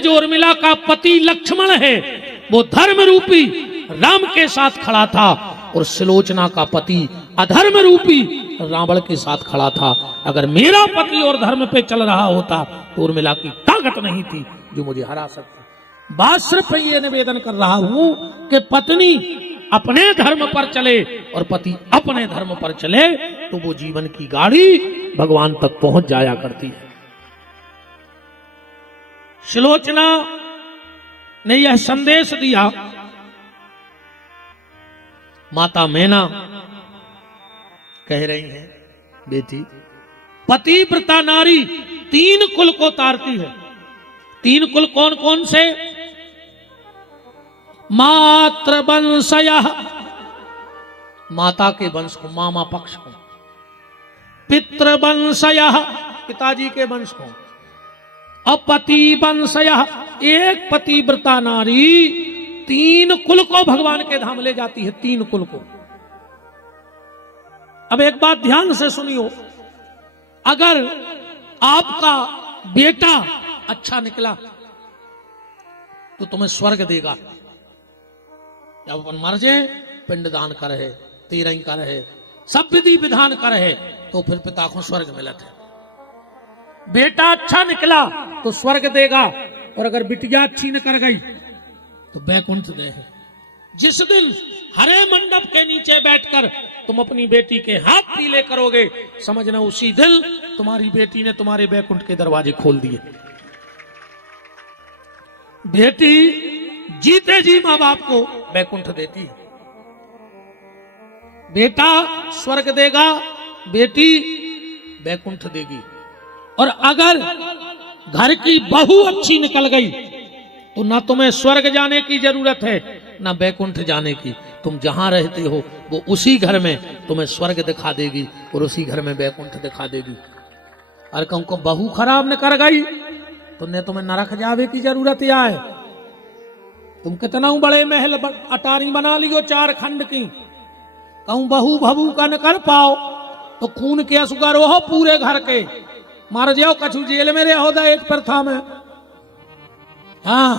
बोले जो उर्मिला का पति लक्ष्मण है वो धर्म रूपी राम के साथ खड़ा था और सुलोचना का पति अधर्म रूपी रावण के साथ खड़ा था। अगर मेरा पति और धर्म पे चल रहा होता तो उर्मिला की ताकत नहीं थी जो मुझे हरा सकती। बात सिर्फ ये निवेदन कर रहा हूं कि पत्नी अपने धर्म पर चले और पति अपने धर्म पर चले तो वो जीवन की गाड़ी भगवान तक पहुंच जाया करती है। सुलोचना ने यह संदेश दिया। माता मैना कह रही हैं, बेटी पतिव्रता नारी 3 कुल को तारती है। 3 कुल कौन कौन से? मातृवंशयः, माता के वंश को, मामा पक्ष को। पितृवंशयः, पिताजी के वंश को। अपतिवंशयः, एक पतिव्रता नारी 3 कुल को भगवान के धाम ले जाती है। 3 कुल को। अब एक बात ध्यान से सुनियो, अगर आपका बेटा अच्छा निकला तो तुम्हें स्वर्ग देगा। जब अपन मर जाए पिंडदान कर है, तीरंग कर है, सब विधि विधान कर है तो फिर पिता को स्वर्ग मिलत है। बेटा अच्छा निकला तो स्वर्ग देगा और अगर बिटिया अच्छी न कर गई तो बैकुंठ दे है। जिस दिन हरे मंडप के नीचे बैठकर तुम अपनी बेटी के हाथ पीले करोगे, समझना उसी दिन तुम्हारी बेटी ने तुम्हारे बैकुंठ के दरवाजे खोल दिए। बेटी जीते जी मां बाप को बैकुंठ देती है। बेटा स्वर्ग देगा, बेटी बैकुंठ देगी। और अगर घर की बहू अच्छी निकल गई तो ना तुम्हें स्वर्ग जाने की जरूरत है ना बैकुंठ जाने की। तुम जहां रहते हो वो उसी घर में तुम्हें स्वर्ग दिखा देगी और उसी घर में बैकुंठ दिखा देगी। और कहूं को बहू खराब न कर गई तो ने तुम्हें नरक जावे की जरूरत या है। तुम कितना बड़े महल अटारी बना लियो 4 खंड की, कहूं बहू भबू का न कर पाओ तो खून के असुगर हो पूरे घर के, मार जाओ कछु जेल में रहो दा एक प्रथा में। हाँ,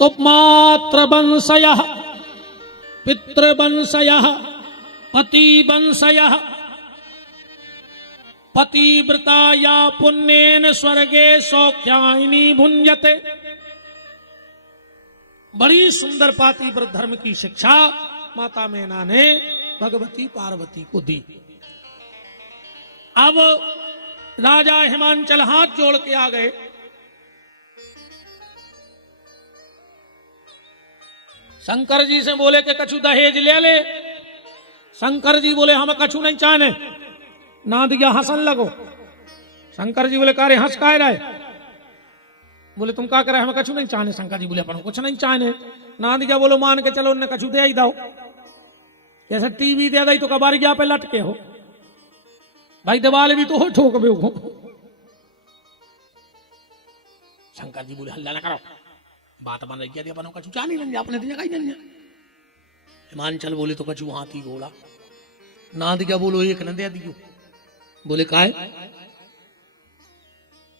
तो मातृवंशयः, पितृवंशयः, पतिवंशयः, पतिव्रता या पुण्येन स्वर्गे सौख्यायिनी भुंजते। बड़ी सुंदर पातिव्रत धर्म की शिक्षा माता मैना ने भगवती पार्वती को दी। अब राजा हिमांचल हाथ जोड़ के आ गए। शंकर जी से बोले कि कछु दहेज ले ले। शंकर जी बोले हमें कछु नहीं चाहने। ना दिया हंसन लगो। शंकर जी बोले कारे हंस काय रहे? बोले तुम क्या करे? हमें कछु नहीं चाहने। शंकर जी बोले अपन कुछ नहीं चाहने। ना दिया बोलो मान के चलो उन्हें कछु दे ही दो। जैसे टीवी दे दी तो कबारी जा पे लटके हो भाई, दीवाल भी तो हो ठोक बे हो। शंकर जी बोले हल्ला ना करो, बात बन रही है अपन कछु चाह नहीं लेंगे, आपने दिया नहीं। हिमांचल बोले तो कछु हाथी घोड़ा। ना दिया बोलो एक न दे दियो। बोले काय?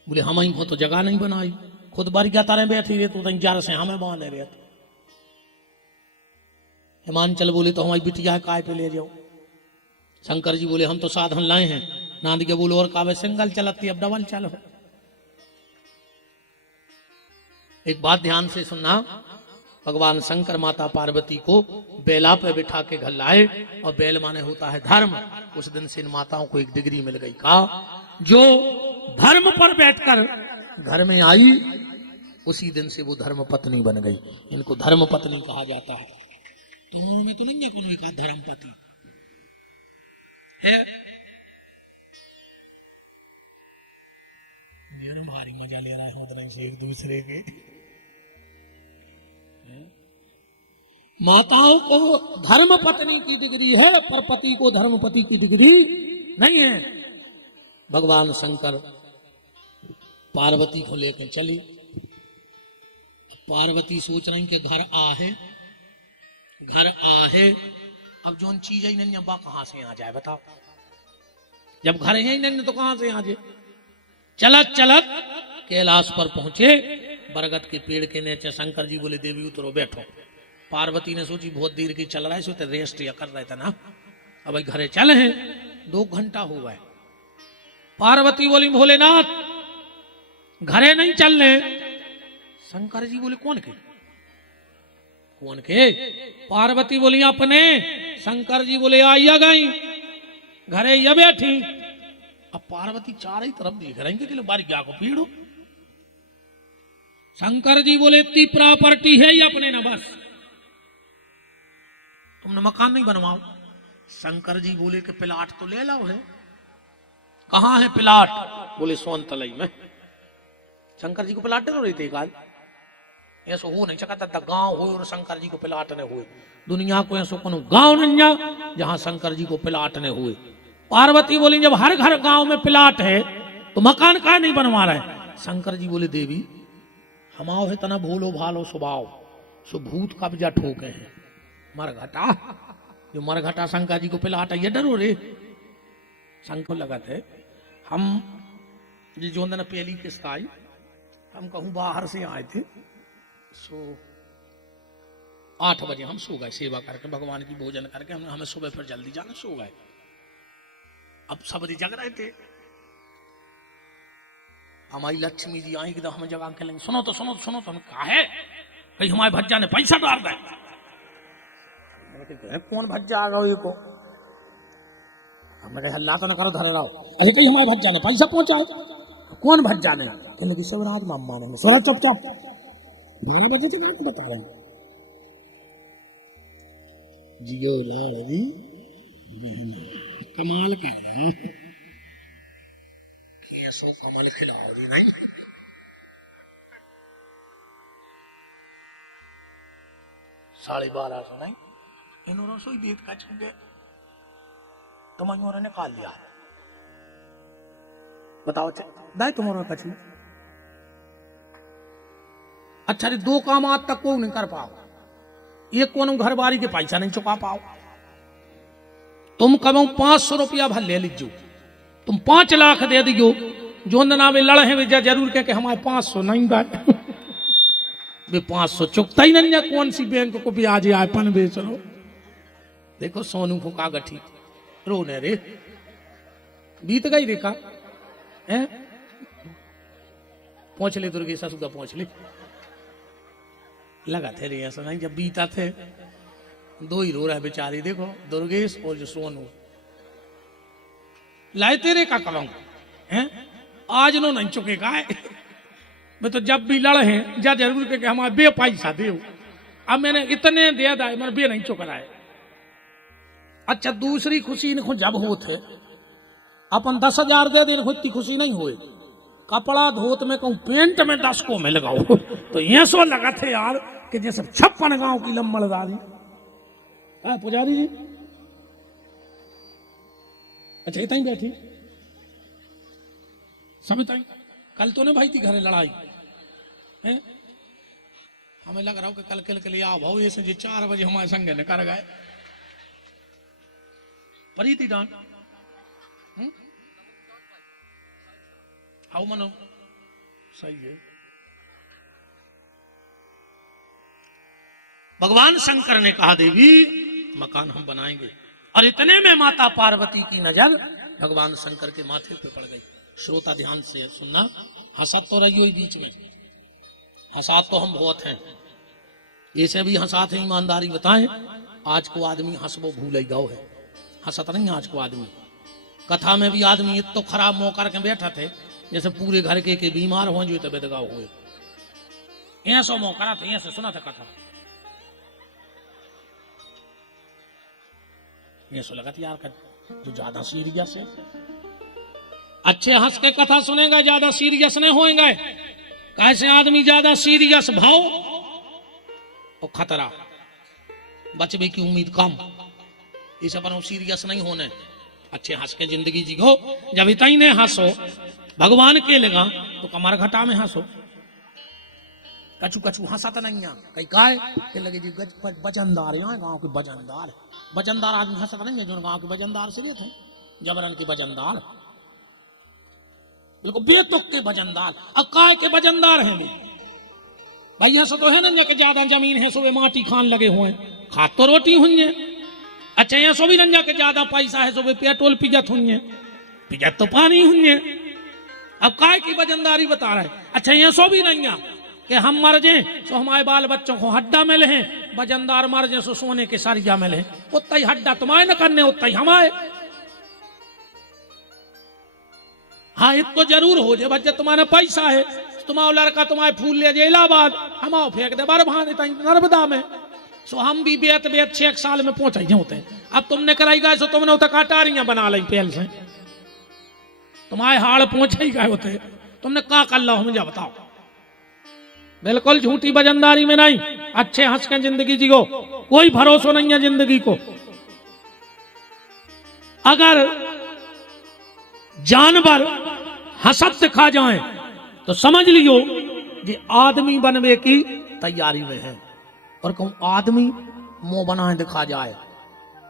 बोले हम ही हो तो जगह नहीं बनाई, खुद बारी क्या तारे बैठी रहे तो जार से हमें बांध रहे। हिमांचल बोले तो हमारी बिटिया काय पे ले जाओ। शंकर जी बोले हम तो साधन लाए हैं। नांद के बोलो और कावे सिंगल चलती अब डबल चलो। एक बात ध्यान से सुनना, भगवान शंकर माता पार्वती को बेला पे बिठा के घर लाए और बेल माने होता है धर्म। उस दिन से इन माताओं को एक डिग्री मिल गई। कहा जो धर्म पर बैठकर घर में आई उसी दिन से वो धर्म पत्नी बन गई। इनको धर्म पत्नी कहा जाता है। तो में तो नहीं है कौन कहा धर्म पति है। भारी मजा ले रहा है से एक दूसरे के। माताओं को धर्म पत्नी की डिग्री है पर पति को धर्मपति की डिग्री नहीं है। भगवान शंकर पार्वती को लेकर चली। पार्वती सोच रही कि घर आ है। अब जो चीज ही नहीं बा कहां से आ जाए बताओ। जब घर है ही नहीं तो कहां से आ जाए। चलत चलत कैलाश पर पहुंचे। बरगद के पेड़ के नीचे शंकर जी बोले देवी उतरो बैठो। पार्वती ने सोची बहुत देर की चल रहा है, सो तो रेस्ट या कर रहे थे ना, अब भाई घरे चले हैं, 2 घंटा हो गए। पार्वती बोली भोलेनाथ घरे नहीं चलने। शंकर जी बोले कौन के? कौन के? पार्वती बोली अपने। शंकर जी बोले आइया गई घरे ये बैठी। अब पार्वती चारों तरफ देख रही कि बारी क्या को पीड़ो। शंकर जी बोले इतनी प्रॉपर्टी है ये अपने ना, बस तुमने मकान नहीं बनवाओ। शंकर जी बोले कि प्लाट तो ले लो है। कहां है प्लाट? बोले सोन तलई में। शंकर जी को प्लाट दे रही थी काल, ऐसा हो नहीं सकता था गांव हो और शंकर जी को प्लाट ने हुए। दुनिया को ऐसा कोनो गांव नहीं जा जहां शंकर जी को प्लाट ने हुए। पार्वती बोली जब हर घर गांव में प्लाट है तो मकान का नहीं बनवा रहे। शंकर जी बोले देवी हमाओ है तना भोलो भालो स्वभाव, सो भूत कब्जा ठोके है। मरघटा जो मरघटा शंकर जी को प्लाट है, ये डरो रे। शंकर लगा थे हम जो दिन पहली किस्त आई, हम कहूं बाहर से आए थे, सो 8 बजे हम सो गए सेवा करके, भगवान की भोजन करके हमें सुबह फिर जल्दी जाकर सो गए। अब सब जग रहे थे। हमारी लक्ष्मी जी आई एकदम हमें जगा के लेंगे, सुनो तो सुनो तो सुनो तो। हमें कहा है कहीं हमारे भज्जा ने पैसा डाल दे। कौन भज्जा आ गया को? हमने कहा हल्ला तो न करो, धर रहो। अरे कहीं हमारे भज्जा ने पैसा पहुंचाए। कौन भज्जा ने? कहने की शिवराज मामा ने। सोना चुपचाप 12 बजे तक आपको बता रहे हैं। जियो लाड़ी कमाल कर रहा है, कैसो कमल खिलाड़ी नहीं। साढ़े 12 सौ नहीं, इन्होंने सोई देख का चुके तुम्हारे ने निकाल लिया। बताओ दाई तुम्हारे कछी। अच्छा रे 2 काम आज तक को नहीं कर पाओ। एक को घर बारी के पैसा नहीं चुका पाओ। तुम कहो 500 रुपया भर ले लीजियो, तुम 5 लाख दे दियो। जो ना वे लड़े हैं वे जरूर कह के हमारे 500 नहीं गए। वे 500 चुकता ही नहीं है। कौन सी बैंक को ब्याज आए पन बेच लो। देखो सोनू फूका गठी रोने रे, बीत गई रेखा है। पहुंच ले दुर्गे ससुदा पहुंच ले। लगा थे रे ऐसा नहीं, जब बीता थे 2 ही रो रहा है बेचारी। देखो दुर्गेश और जो सोनू लाए तेरे का कलम है, आज नो नहीं चुकेगा। मैं तो जब भी लड़े हैं जा जरूर के हमारे बे पैसा दे। अब मैंने इतने दे दिए, मैंने बे नहीं चुक रहा है। अच्छा दूसरी खुशी इनको जब हो थे अपन 10,000 दे दे, इतनी खुशी नहीं हुई। कपड़ा धोत में कहूं पेंट में 10 को में लगाओ तो ये सो लगा थे यार कि जैसे 56 गांव की लम्बड़दारी। पुजारी जी अच्छा इतना ही बैठी समझता ही। कल तो ना भाई थी घरे लड़ाई है, हमें लग रहा हो कि कल के लिए आओ भाव ऐसे जी 4 बजे हमारे संगे ने कर गए। परी थी डांट हाउ मनो सही है। भगवान शंकर ने कहा देवी मकान हम बनाएंगे। और इतने में माता पार्वती की नजर भगवान शंकर के माथे पे पड़ गई। श्रोता ध्यान से सुनना, हंसत तो रही हो बीच में, हंसात तो हम बहुत हैं, ऐसे भी हंसात है। ईमानदारी बताएं, आज को आदमी हंसबो भूल ही गाओ है, हंसत नहीं आज को आदमी। कथा में भी आदमी तो खराब मुंह करके बैठा थे जैसे पूरे घर के बीमार हो जो तबियत गाँव हुए, ऐसा मुंह करा था, ऐसे सुना था कथा, ऐसा लगा था यार जो ज्यादा सीरियस है। अच्छे हंस के कथा सुनेगा, ज्यादा सीरियस नहीं होएंगे। कैसे आदमी ज्यादा सीरियस भाव और खतरा, बचने की उम्मीद कम, इस पर सीरियस नहीं होने। अच्छे हंस के जिंदगी जीगो। जब इतनी ने हंसो भगवान के लगा तो कमर घटा में हंसो। कछु कछु हंसा तो नहीं कहीं काय के लगे जी बजनदार, यहाँ गांव के बजनदार, बजनदार आदमी हंसता नहीं है जो गांव के बजनदार से थे, जबरन के बजनदार बिल्कुल बेतुक के वजनदार। अब काय के वजनदार हैं वे भाई? ऐसा तो है ना कि ज्यादा जमीन है सो वे माटी खान लगे हुए हैं, खा तो रोटी हुई है। अच्छा यहाँ सो भी रंजा के ज्यादा पैसा है सो वे पेट्रोल पिजत हुई है, पिजत तो पानी हुई है। अब काय की वजनदारी बता रहे। अच्छा यहाँ सो भी रंजा कि हम मर जाए तो हमारे बाल बच्चों को हड्डा मिले हैं, वजनदार मर जाए सो सोने के सरिया मिले हैं, उतना ही हड्डा तुम्हारे न करने उतना ही हमारे। हाँ एक तो जरूर हो जाए बच्चे तुम्हारे पैसा है, तुम्हारा लड़का तुम्हारे फूल ले जाए इलाहाबाद, हमारे फेंक दे बार भान नर्मदा में। सो हम भी बेत 6 साल में पहुंच होते हैं। अब तुमने कराई गए सो तुमने उतर काटारियां बना ली पेल से, तुम्हारे हाड़ पहुंच ही गए होते, तुमने क्या कर लो मुझे बताओ। बिल्कुल झूठी वजनदारी में नहीं, अच्छे हंस के जिंदगी जियो, कोई भरोसा नहीं है जिंदगी को। अगर जानवर हसत दिखा जाए तो समझ लियो कि आदमी बनने की तैयारी में है, और कहूं आदमी मुंह बनाए दिखा जाए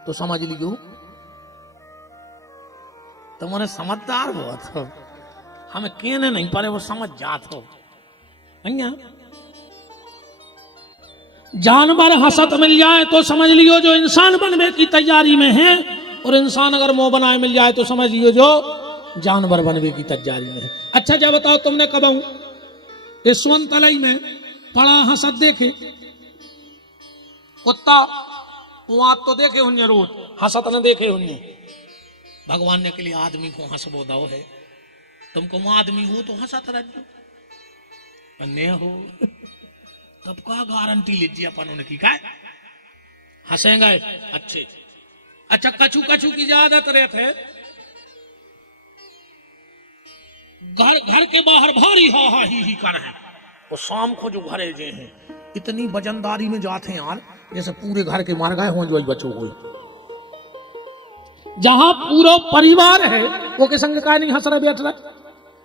तो समझ लियो तुम्हारे समझदार बहुत हो, हमें कहने नहीं पड़े वो समझ जात हो। जानवर हसत मिल जाए तो समझ लियो जो इंसान बनने की तैयारी में है, और इंसान अगर मुंह बनाए मिल जाए तो समझ लियो जो जानवर बनने की तैयारी में है। अच्छा जब बताओ तुमने कब यशवंत तलई में पड़ा हसत देखे? कुत्ता वहां तो देखे होंगे रोज, हसत न देखे होंगे। भगवान ने के लिए आदमी को हंसबो दो है, तुमको आदमी हो तो हंसत रहो, अन्य हो तब का गारंटी लीजिए अपन की काय हंसेंगे अच्छे। अच्छा कछू कछू की ज्यादात रहते है, घर के बाहर भारी हा हा ही कर है, और शाम को जो घरे जे हैं इतनी वजनदारी में जाते हैं यार, जैसे पूरे घर के मार गए हों जो बच्चों को। जहां पूरा परिवार है वो के संग का नहीं हंस रहा बैठ रहा,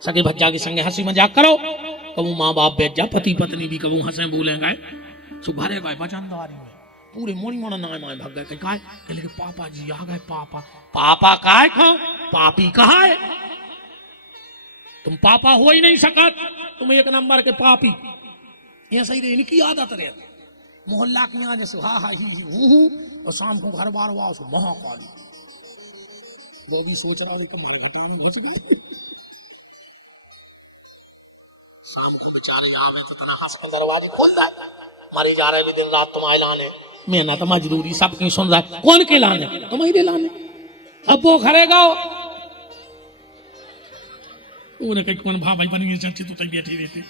सगे भज्जा के संग हंसी मजाक करो, कबू माँ बाप बैठ जा, पति पत्नी भी कबू हंसे बोलेंगे, सुघरे गए वजनदारी में पूरे मोड़ी मोड़ा नाय माय भाग गए। काय कहले कि पापा जी आ गए, पापा पापा काय खाओ, पापी कहा है, तुम पापा हो ही नहीं सकत, तुम एक नंबर के पापी। ये सही रही इनकी आदत रहे, मोहल्ला की यहाँ जैसे हा हा ही और शाम को घर बार वाओ महाकाली जो भी सोच रहा है शाम को बेचारे आवे तो तना हंस के दरवाजा खोल दे, मरी जा रहे भी दिन रात तुम्हारे लाने, मेहनत मजदूरी सबकी सुन रहा है, कौन के लाने? तुम्हारे लाने। अब वो घरे गाओ उन्हें कहीं कौन भाई बन चाची तो तक बैठी रहती।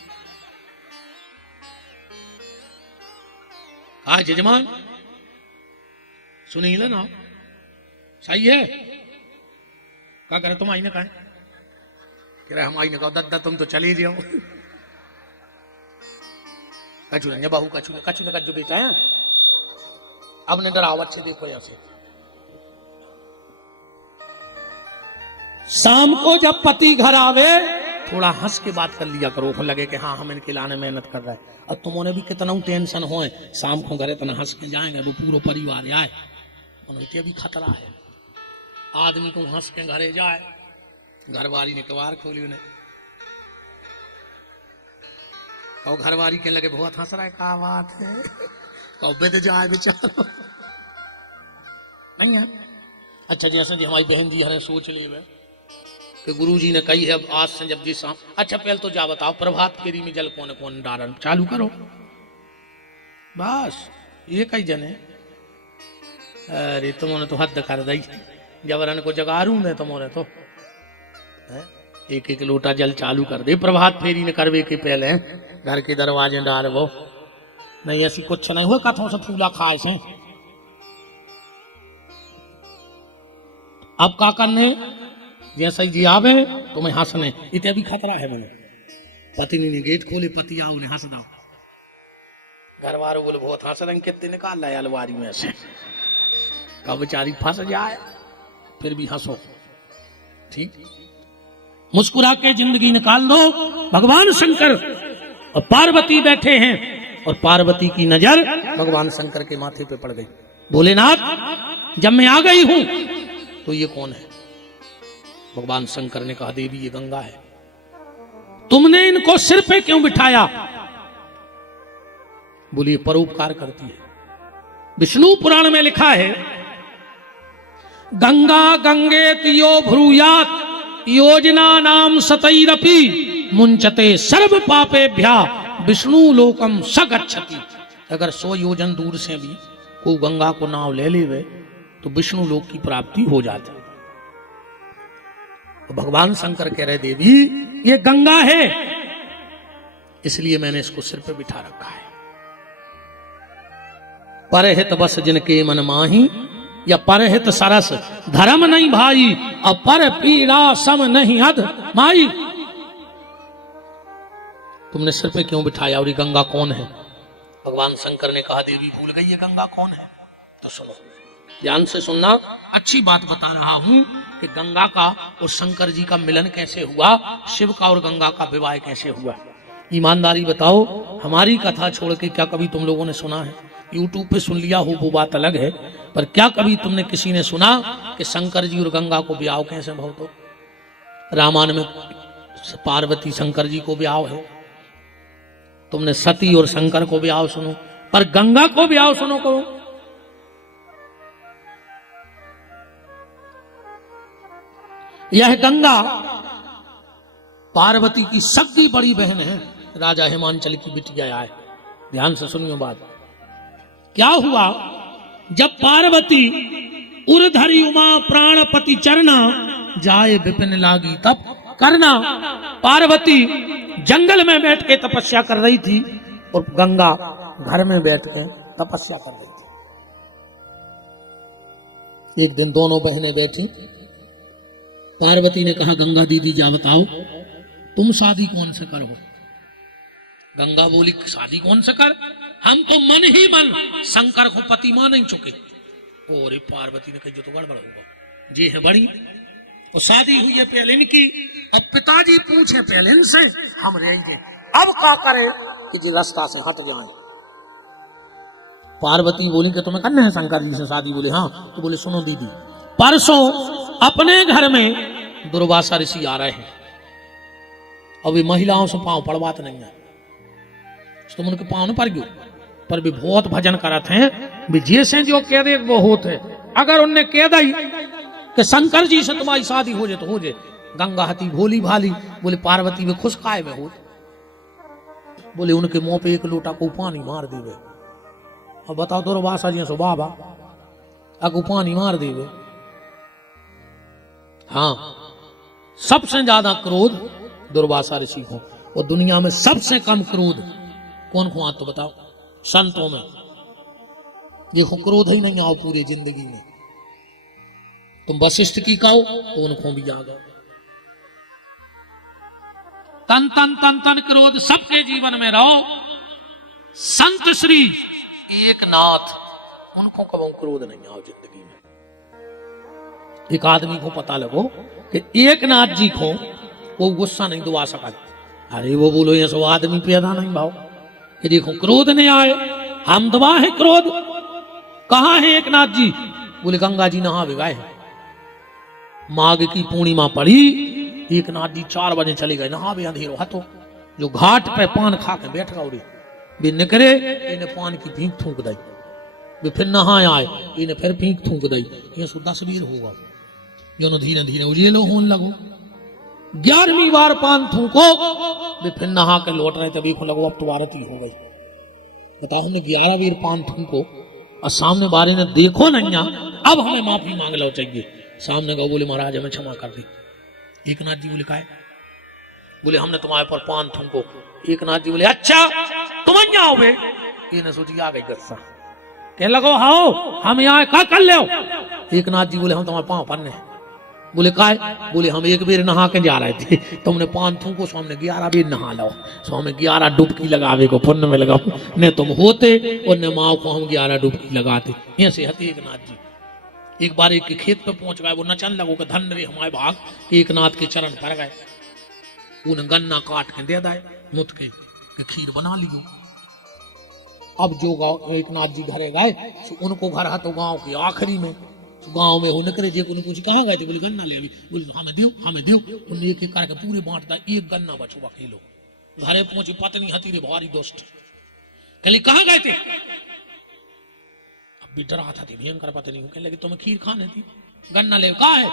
हाँ जजमान सुनी ना सही है, क्या करे तुम आई ने कहा कह रहे हम आई ने कहा दादा तुम तो चली जाओ। कचू ने बाहू कचू ने कचू बेटा है, अब ने डरावट से देखो ऐसे। शाम को जब पति घर आवे थोड़ा हंस के बात कर लिया करो, लगे कि हाँ हम इनके लाने मेहनत कर रहे हैं। अब तुम्हारे भी कितना टेंशन हो, शाम को घरे इतना हंस के जाएंगे, वो पूरा परिवार आए, उनके भी खतरा है। आदमी को हंस के घरे जाए, घरवाली ने कबार खोली उन्हें, और घरवाली के लगे बहुत हंस रहा है, क्या बात है, और बेद जाए बेचारा नहीं है। अच्छा जैसे जी हमारी बहन जी हरे सोच लिए कि गुरुजी ने कही है अब आज से जब जी शाम। अच्छा पहले तो जा बताओ प्रभात फेरी में जल कौन कौन डारन चालू करो, बस ये कई जने। अरे तुमने तो हद कर दी, जबरन को जगारू ने तुमने तो एक एक लोटा जल चालू कर दे प्रभात फेरी ने करवे के पहले घर के दरवाजे डाल वो नहीं, ऐसी कुछ नहीं हुआ कथों से फूला खाए से। अब का करने जैसे जी आवे तुम्हें हंसने, इतने भी खतरा है। मैंने पत्नी ने गेट खोले, पति आओ उन्हें हंस दो, घर वालों बोले बहुत हंस रहे, कितने निकाल लाए अलमारी में से, कब बेचारी फंस जाए फिर भी हंसो, ठीक मुस्कुरा के जिंदगी निकाल दो। भगवान शंकर और पार्वती बैठे हैं, और पार्वती की नजर भगवान शंकर के माथे पे पड़ गई। भोलेनाथ जब मैं आ गई हूं तो ये कौन है? भगवान शंकर ने कहा देवी ये गंगा है। तुमने इनको सिर पे क्यों बिठाया? बोलिए परोपकार करती है। विष्णु पुराण में लिखा है, गंगा गंगे तियो भ्रूयात योजना नाम सतैरपि मुंचते सर्व पापेभ्या विष्णु लोकम सगच्छति। अगर 100 योजन दूर से भी को गंगा को नाव ले लेवे तो विष्णु लोक की प्राप्ति हो जाती। तो भगवान शंकर कह रहे, देवी ये गंगा है, इसलिए मैंने इसको सिर पे बिठा रखा है। परहित बस जिनके मन माही, या परहित सरस धर्म नहीं भाई, और पर पीड़ा सम नहीं अध माई। तुमने सिर पे क्यों बिठाया और ये गंगा कौन है? भगवान शंकर ने कहा, देवी भूल गई ये गंगा कौन है? तो सुनो, ध्यान से सुनना, अच्छी बात बता रहा हूं कि गंगा का और शंकर जी का मिलन कैसे हुआ, शिव का और गंगा का विवाह कैसे हुआ। ईमानदारी बताओ, हमारी कथा छोड़ के क्या कभी तुम लोगों ने सुना है? यूट्यूब पे सुन लिया हो वो बात अलग है, पर क्या कभी तुमने किसी ने सुना कि शंकर जी और गंगा को ब्याह कैसे भाव? तो रामायण में पार्वती शंकर जी को ब्याह है, तुमने सती और शंकर को ब्याह सुनो, पर गंगा को ब्याह सुनो करो। यह गंगा पार्वती की सगी बड़ी बहन है, राजा हिमांचल की बिटिया है। ध्यान से सुनियो बात। क्या हुआ, जब पार्वती उर्धरी उमा प्राणपति चरना जाए विपिन लागी तप करना। पार्वती जंगल में बैठ के तपस्या कर रही थी और गंगा घर में बैठ के तपस्या कर रही थी। एक दिन दोनों बहनें बैठी, पार्वती ने कहा, गंगा दीदी जा बताओ तुम शादी कौन से करो? गंगा बोली, शादी कौन से कर, हम तो मन ही मन शंकर को पति मान नहीं चुके। और पार्वती ने कहा, जो तो गड़बड़ होगा, जी है बड़ी, और शादी हुई है पहले इनकी, अब पिताजी पूछे पहले इनसे, हम रहेंगे, अब क्या करे कि जी रास्ता से हट जाए। पार्वती बोली कि तुम्हें करने हैं शंकर जी से शादी? बोले हाँ। तो बोले सुनो दीदी, परसों अपने घर में दुर्वासा ऋषि आ रहे हैं, अभी महिलाओं से पांव पड़वात नहीं है, तुम उनके पांव न पड़ गयो, पर भी बहुत भजन करते हैं, भी जैसे जो कह दे वो होते। अगर उनने कह दी कि शंकर जी से तुम्हारी शादी हो जाए तो हो जाए। गंगा हती भोली भाली, बोले पार्वती में खुश काय में हो, बोले उनके मुंह पे एक लोटा को पानी मार देवे। अब बताओ दुर्वासा जी सो बाबा अगू पानी मार देवे। हाँ, सबसे ज्यादा क्रोध दुर्वासा ऋषि को, और दुनिया में सबसे कम क्रोध कौन को? तो बताओ, संतों में देखो क्रोध ही नहीं आओ पूरी जिंदगी में। तुम वशिष्ठ की कहो तो उनको भी आ गए। तन तन तन तन क्रोध सबके जीवन में रहो। संत श्री एक नाथ, उनको कभी क्रोध नहीं आओ जिंदगी में। एक आदमी को पता लगो कि एक नाथ जी को वो गुस्सा नहीं दुआ सका। अरे वो बोलो ये सो आदमी पैदा नहीं भाव कि देखो क्रोध नहीं आए, हम दबा है क्रोध। कहाँ है एक नाथ जी? बोले गंगा जी नहा भिगाए। माघ की पूर्णिमा पड़ी, एक नाथ जी 4 बजे चले गए नहा भी, अंधेरो हतो। जो घाट पे पान खा के बैठ गए, वे निकले, इन्हें पान की भीख थूक दी, वे फिर नहा आए, इन्हें फिर भीख थूक दी। ये सो 10 बेर होगा, जो धीरे धीरे उजेलो होने लगो। 11वीं बार पान थूको, वे फिर नहा के लौट रहे थे, देखो लगो अब तो आरती हो गई। बताओ, हमने 11 बार पान थूको और सामने बारे ने देखो नहीं, अब हमें माफी मांग लो चाहिए। सामने गौ बोले महाराज हमें क्षमा कर दी। एक नाथ जी बोले काय? बोले हमने तुम्हारे पर पान थूको। एक नाथ जी बोले अच्छा तुम यहाँ आओगे? इन्हें सोची आ गई गुस्सा, कह लगो हाओ हम यहाँ का कर ले। एक नाथ जी बोले हम तुम्हारे पांव पन्ने। बोले काय? बोले हम एक बेर नहा के जा रहे थे, तुमने पान थूको सो हमने 11 बेर नहा लो, सो हमें 11 डुबकी लगावे को पुण्य में लगाओ। न तुम होते और न माओ को हम 11 डुबकी लगाते। ऐसे हते एक नाथ जी। एक बार एक के खेत पे पहुंच गए, वो नचन लगो कि धन रे हमारे भाग। एक नाथ के चरण पर गए, उन्हें गन्ना काट के दे दाए मुत के खीर बना लियो। अब जो गाँव एक नाथ जी घरे गए, उनको घर है तो गाँव के आखिरी में गांव में हो न करे जे को पूछ कहाँ गए थे, बोले गन्ना ले अभी, बोले हमें दियो उन्हें एक एक करके पूरे बांटता, एक गन्ना बचो अकेलो। घरे पहुंची पत्नी हती रे भारी दोस्त, कहली कहाँ गए थे, अब भी डरा था भयंकर पत्नी को, कहने लगी तुम्हें खीर खाने थी, गन्ना ले कहा है।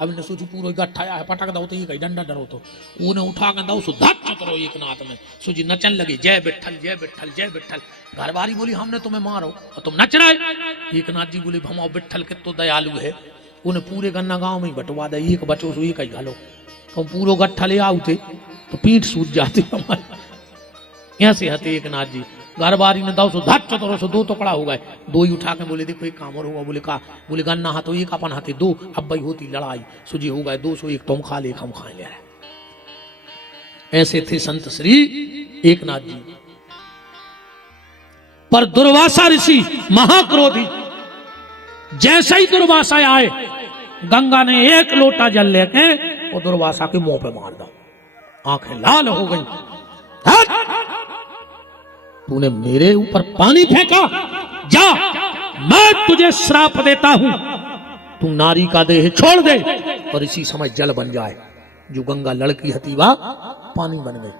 अब ने सोची पूरा गट्ठाया है, पटक दो तो ये डंडा डरो तो उन्हें उठा कर दो धक चतरो एक नाथ में, सोची नचन लगी जय विठल जय विठल जय विठल। घरवारी बोली हमने तुम्हें मारो और तुम नच रहे। एक नाथ जी बोले भमाओ विठल के तो दयालु है, उन्हें पूरे गन्ना गांव में ही बंटवा दे, एक बचो सो एक ही घालो, तुम पूरा गट्ठा ले आओ थे तो पीठ सूझ जाती हमारी। ऐसे हते एक नाथ जी, घरवारी ने दाव सो धक चतरो सो दो टुकड़ा हो गए, दो ही उठा के बोले देखो एक काम और होगा, बोले का, बोले गन्ना हाथों एक अपन हाथे दो, अब भाई होती लड़ाई, सुजी हो गए 201, तुम खा ले हम खा ले रहे। ऐसे थे संत श्री एकनाथ जी। पर दुर्वासा ऋषि महाक्रोधी, जैसे ही दुर्वासा आए गंगा ने एक लोटा जल लेके वो दुर्वासा के मुंह पे मार दो, आंखें लाल हो गई। तूने मेरे ऊपर पानी फेंका, जा मैं तुझे श्राप देता हूं, तू नारी का देह छोड़ दे और इसी समय जल बन जाए। जो गंगा लड़की हतीवा पानी बन गई,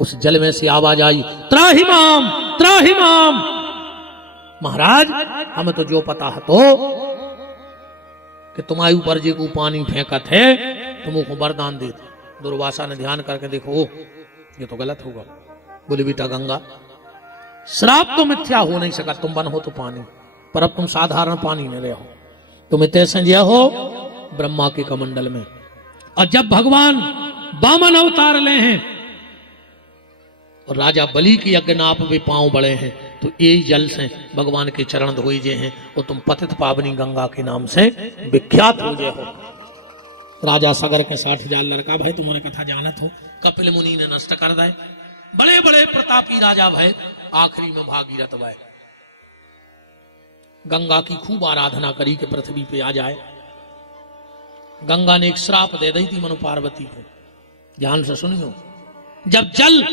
उस जल में से आवाज आई त्राहिमाम त्राहिमाम। महाराज हमें तो जो पता है तो कि तुम्हारे ऊपर जे को पानी फेंका थे तुमको वरदान दे। दुर्वासा ने ध्यान करके देखो ये तो गलत होगा, बोले बेटा गंगा श्राप तो मिथ्या हो नहीं सका, तुम बन हो तो पानी, पर अब तुम साधारण पानी में रहे हो, तुम इतने संजय हो ब्रह्मा के कमंडल में। और जब भगवान वामन अवतार ले हैं और राजा बलि की यज्ञनाप में पांव बड़े हैं, तो यही जल से भगवान के चरण धोई जे हैं और तुम पतित पावनी गंगा के नाम से विख्यात हो गए हो। राजा सगर के 60,000 लड़का भाई तुम्हारे कथा जानत हो, कपिल मुनि ने नष्ट कर दे, बड़े बड़े प्रतापी राजा भय, आखिरी में भागीरथ भय। गंगा की खूब आराधना करी कि पृथ्वी पे आ जाए। गंगा ने एक श्राप दे दी थी मनु पार्वती को, ध्यान से सुनियो। जब जल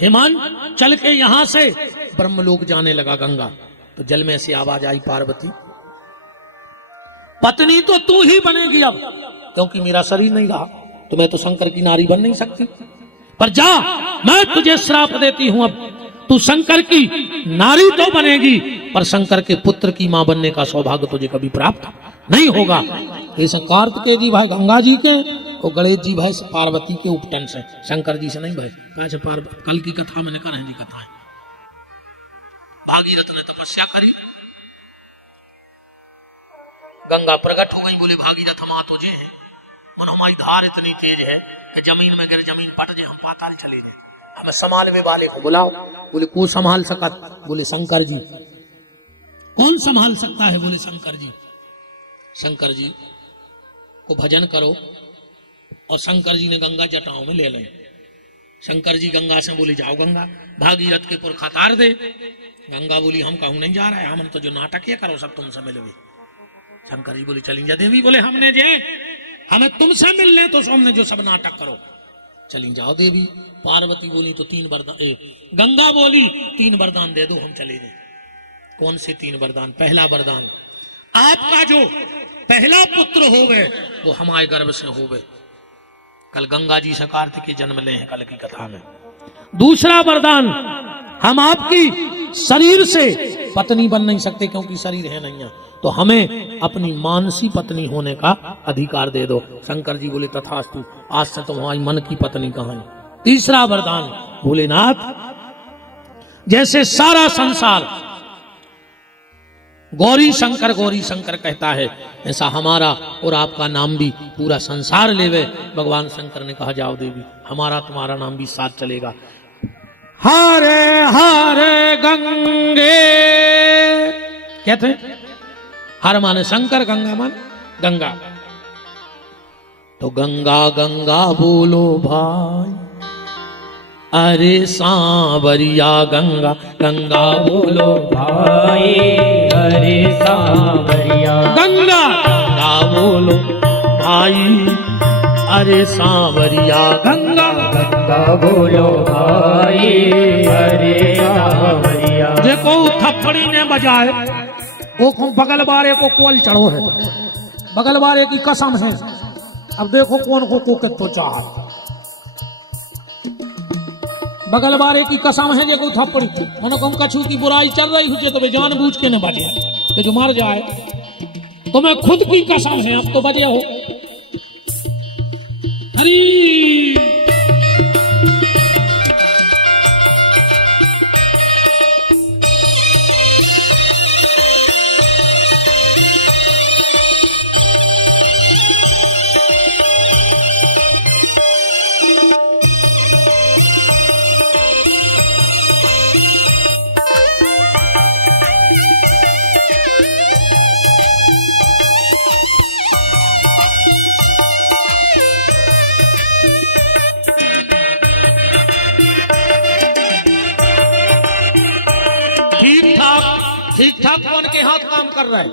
हिमांचल के यहां से ब्रह्मलोक जाने लगा गंगा, तो जल में से आवाज आई पार्वती पत्नी तो तू ही बनेगी अब, क्योंकि मेरा शरीर नहीं रहा तो मैं तो शंकर की नारी बन नहीं सकती, पर जा मैं तुझे श्राप देती हूं, अब तू शंकर की नारी तो बनेगी पर शंकर के पुत्र की मां बनने का सौभाग्य तुझे कभी प्राप्त नहीं होगा। ऐसा कार्तिकेय जी भाई गंगा जी के और गणेश जी भाई पार्वती के उपटन से, शंकर जी से नहीं भाई। कैसे कल की कथा मैंने कहा जी कथा है, भागीरथ ने तपस्या करी, गंगा प्रकट हो गई, बोले भागीरथ मां तुझे है, मन हमारी धार इतनी तेज है कि जमीन में गिर जमीन पट जाए, हम पाताल चले जाए, हमें संभालने वाले को बुलाओ। बोले कौन संभाल सका, बोले शंकर जी। कौन संभाल सकता है, बोले शंकर जी। शंकर जी को भजन करो, और शंकर जी ने गंगा जटाओं में ले लें। शंकर जी गंगा से बोले जाओ गंगा भागीरथ के पुरखा तार दे। गंगा बोली हम कहूं नहीं जा रहा है, हम तो जो नाटक ये करो सब तुमसे मिलोगे। शंकर जी बोले चलिए जा। देवी बोले हमने जे हमें तुमसे मिलने तो हमने जो सब नाटक करो, चली जाओ देवी। पार्वती बोली तो 3 वरदान, गंगा बोली 3 वरदान दे दो हम चले गए। कौन से 3 वरदान? पहला वरदान आपका जो पहला पुत्र होवे वो हमारे गर्भ से होवे। कल गंगा जी से कार्तिक जन्म ले हैं कल की कथा में। दूसरा वरदान हम आपकी शरीर से पत्नी बन नहीं सकते क्योंकि शरीर है नहीं है, तो हमें अपनी मानसी पत्नी होने का अधिकार दे दो। शंकर जी बोले तथास्तु, आज से तुम्हारी मन की पत्नी कहां है। तीसरा वरदान भोलेनाथ, जैसे सारा संसार गौरी शंकर कहता है, ऐसा हमारा और आपका नाम भी पूरा संसार लेवे। भगवान शंकर ने कहा जाओ देवी हमारा तुम्हारा नाम भी साथ चलेगा। हरे हरे गंगे कहते हैं, हर माने शंकर, गंगा मान गंगा, तो गंगा गंगा बोलो भाई, अरे सांवरिया गंगा गंगा बोलो भाई, अरे सांवरिया गंगा गंगा बोलो भाई, अरे सांवरिया गंगा गंगा बोलो भाई, अरे सांवरिया। देखो थप्पड़ी ने बजाए वो बगल वाले को कोल चढ़ो है, बगल वाले की कसम है। अब देखो कौन को कितो चाह, बगल वाले की कसम है जो थप्पड़ी मनो कम कछु की बुराई चल रही हुई तो वे जानबूझ के न बजे कि जो मर जाए, तो मैं खुद की कसम है अब तो बजे हो। हरी ठीक ठाक कौन के हाथ काम कर रहा है,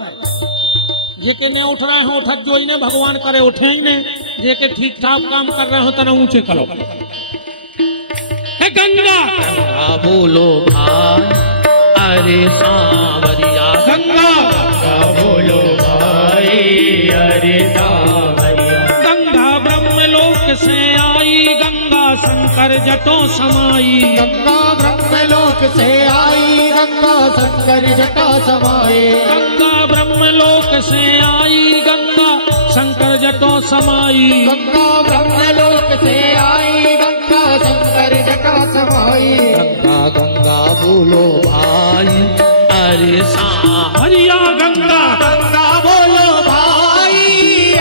जे के ने उठ रहे हो उठक जो इन्हें भगवान करे उठे ही ने, जे के ठीक ठाक काम कर रहे हो तना ऊंचे करो। है गंगा गंगा बोलो भाई अरे सांवरिया, गंगा बोलो भाई अरे सांवरिया। गंगा ब्रह्मलोक से आई, गंगा शंकर जटों समाई, गंगा ब्रह्मलोक से आई, गंगा शंकर जटा समाए। गंगा ब्रह्मलोक से आई, गंगा शंकर जटों समाई। गंगा ब्रह्मलोक से आई, गंगा शंकर जटा समाई। गंगा गंगा बोलो भाई अरे सांवरिया, गंगा गंगा बोलो भाई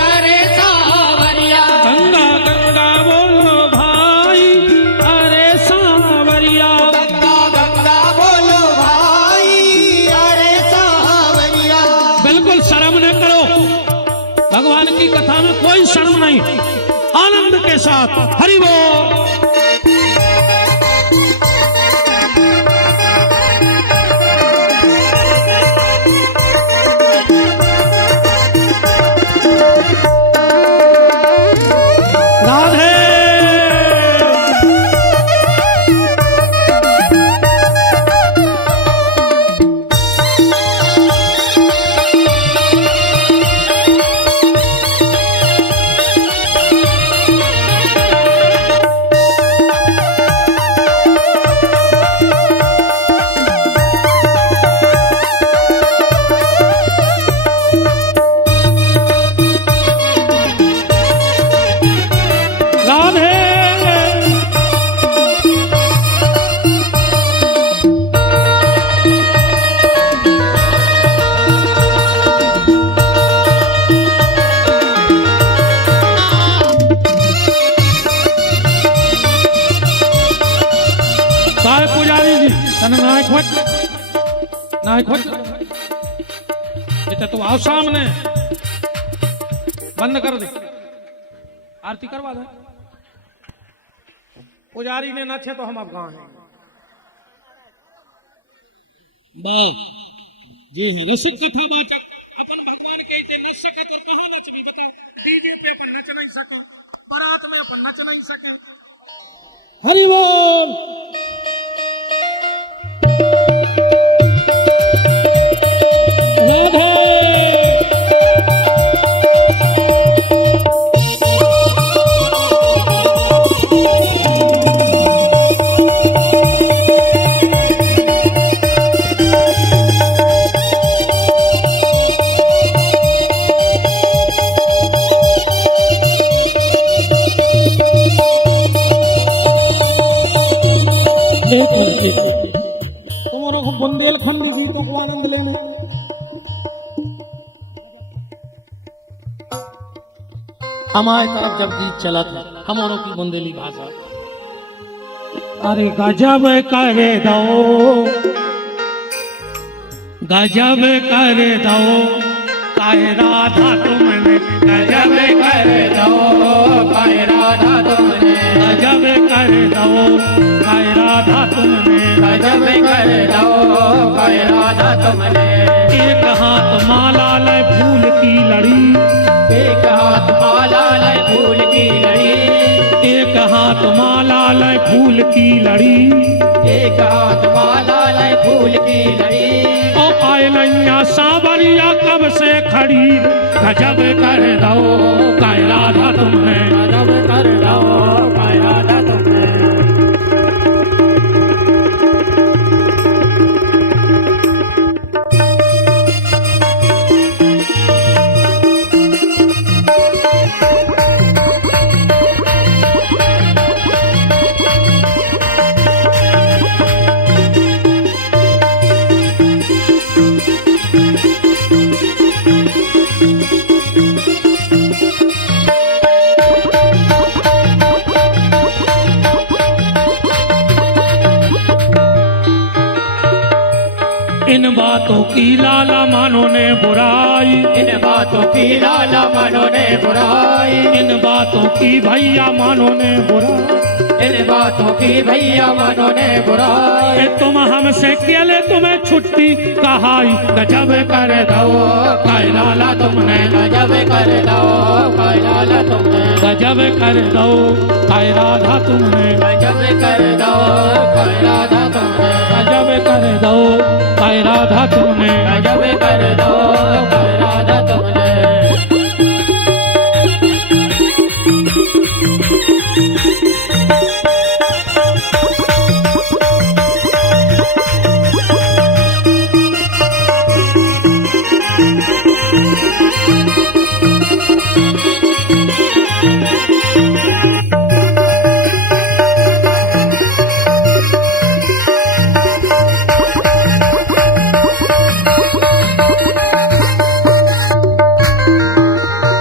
अरे सांवरिया। गंगा गंगा बोलो भाई अरे सांवरिया। गंगा गंगा बोलो भाई अरे सांवरिया। बिल्कुल शर्म न करो, भगवान की कथा में कोई शर्म नहीं, आनंद के साथ हरि बोल। राधे पुजारी जी तने नायक बेटा तो आओ सामने, बंद कर दे, आरती करवा दे। पुजारी ने न छे तो हम अब कहाँ हैं। जी रसिक कथा वाचक अपन भगवान के न सके तो कहाँ नचबी बताओ, डीजे पे अपन नच नहीं सके, बारात में अपन नच नहीं सके। हरि बोल। तुम्हारा को बुंदेलखंडी गीतों को आनंद लेने, हमारे तरफ जब गीत चला था हमारों की बुंदेली भाषा। अरे गजब कर दो, गजब कर दो काय राधा तुमने, गजब कर दो काय राधा तुमने, गजब कर दो काय राधा तुमने, गजब कर दो काय राधा तुमने। एक हाथ माला लय फूल की लड़ी, एक हाथ माला लय फूल की लड़ी, एक हाथ हाथ माला लय फूल की लड़ी, एक हाथ माला लय फूल की लड़ी, ओ आए नैया सांवरिया कब से खड़ी, गजब कर दो काय राधा तुमने, गजब कर दो काय राधा तुमने। इन बातों की लाला मानो ने बुराई, इन बातों की लाला मानो ने बुराई, इन बातों की भैया मानो ने बुराई, इन बातों की भैया मानो ने बुराई, ए तुम हमसे केले तुम्हें छुट्टी कहाई, गजब कर दो काय लाला तुमने, गजब कर दो काय लाला तुमने, गजब कर दो काय राधा तुमने, गजब कर दो काय राधा तुमने, गजब कर दो काय राधा तुमने। गजब कर दो काय राधा तुमने।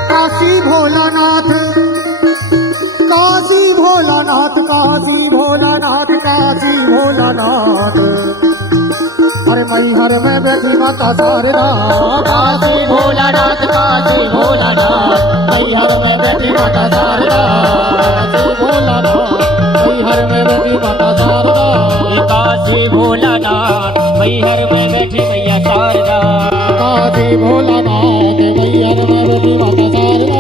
काशी भोलानाथ, काशी भोलानाथ, काशी भोलानाथ, काशी भोलानाथ, अरे मैहर में बैठी माता शारदा, काशी भोलानाथ, काशी भोलानाथ, मैहर में बैठी माता शारदा, काशी भोलानाथ, मैहर में बैठी माता शारदा, काशी भोलानाथ, मैहर में बैठी मैया शारदा, काशी भोलानाथ, मैहर में बैठी माता शारदा।